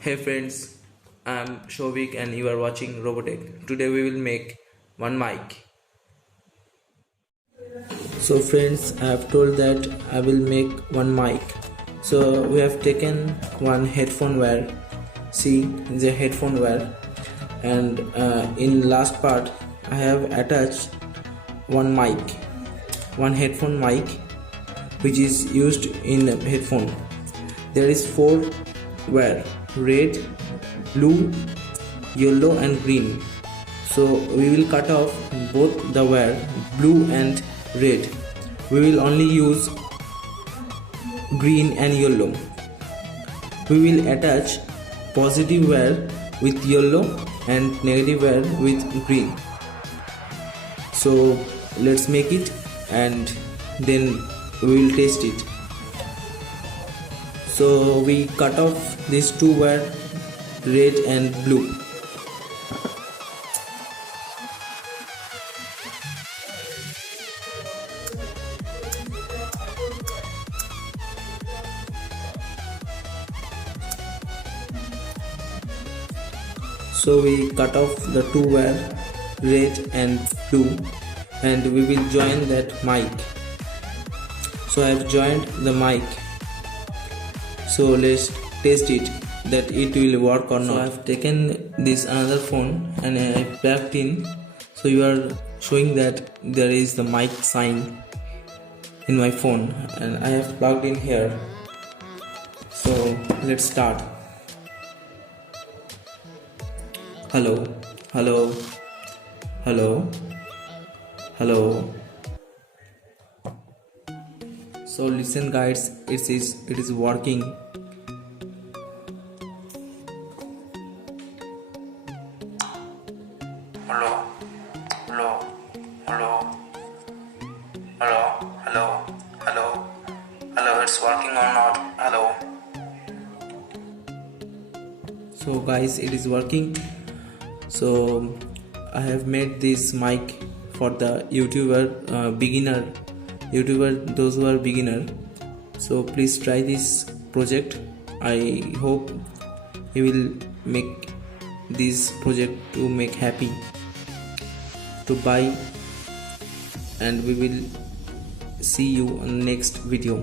Hey friends, I'm Shovik and you are watching Robotech. Today we will make one mic. So friends, I have told that I will make one mic. So we have taken one headphone wire. See the headphone wire, and in last part I have attached one mic, one headphone mic which is used in headphone. There is four wire: red, blue, yellow and green. So we will cut off both the wire blue and red. We will only use green and yellow. We will attach positive wire with yellow and negative wire with green. So let's make it and then we will test it. So we cut off these two wire, red and blue. So we cut off the two wire, red and blue, and we will join that mic. So I have joined the mic. So let's test it that it will work or not. So I have taken this another phone and I have plugged in. So you are showing that there is the mic sign in my phone, and I have plugged in here. So let's start. Hello, hello, hello, hello. So listen guys, it is working. Hello, hello, hello, hello, hello, hello, hello. It's working or not? Hello. So guys, it is working. So I have made this mic for the YouTuber, those who are beginner. So please try this project. I hope you will make this project to make happy to buy, and we will see you on next video.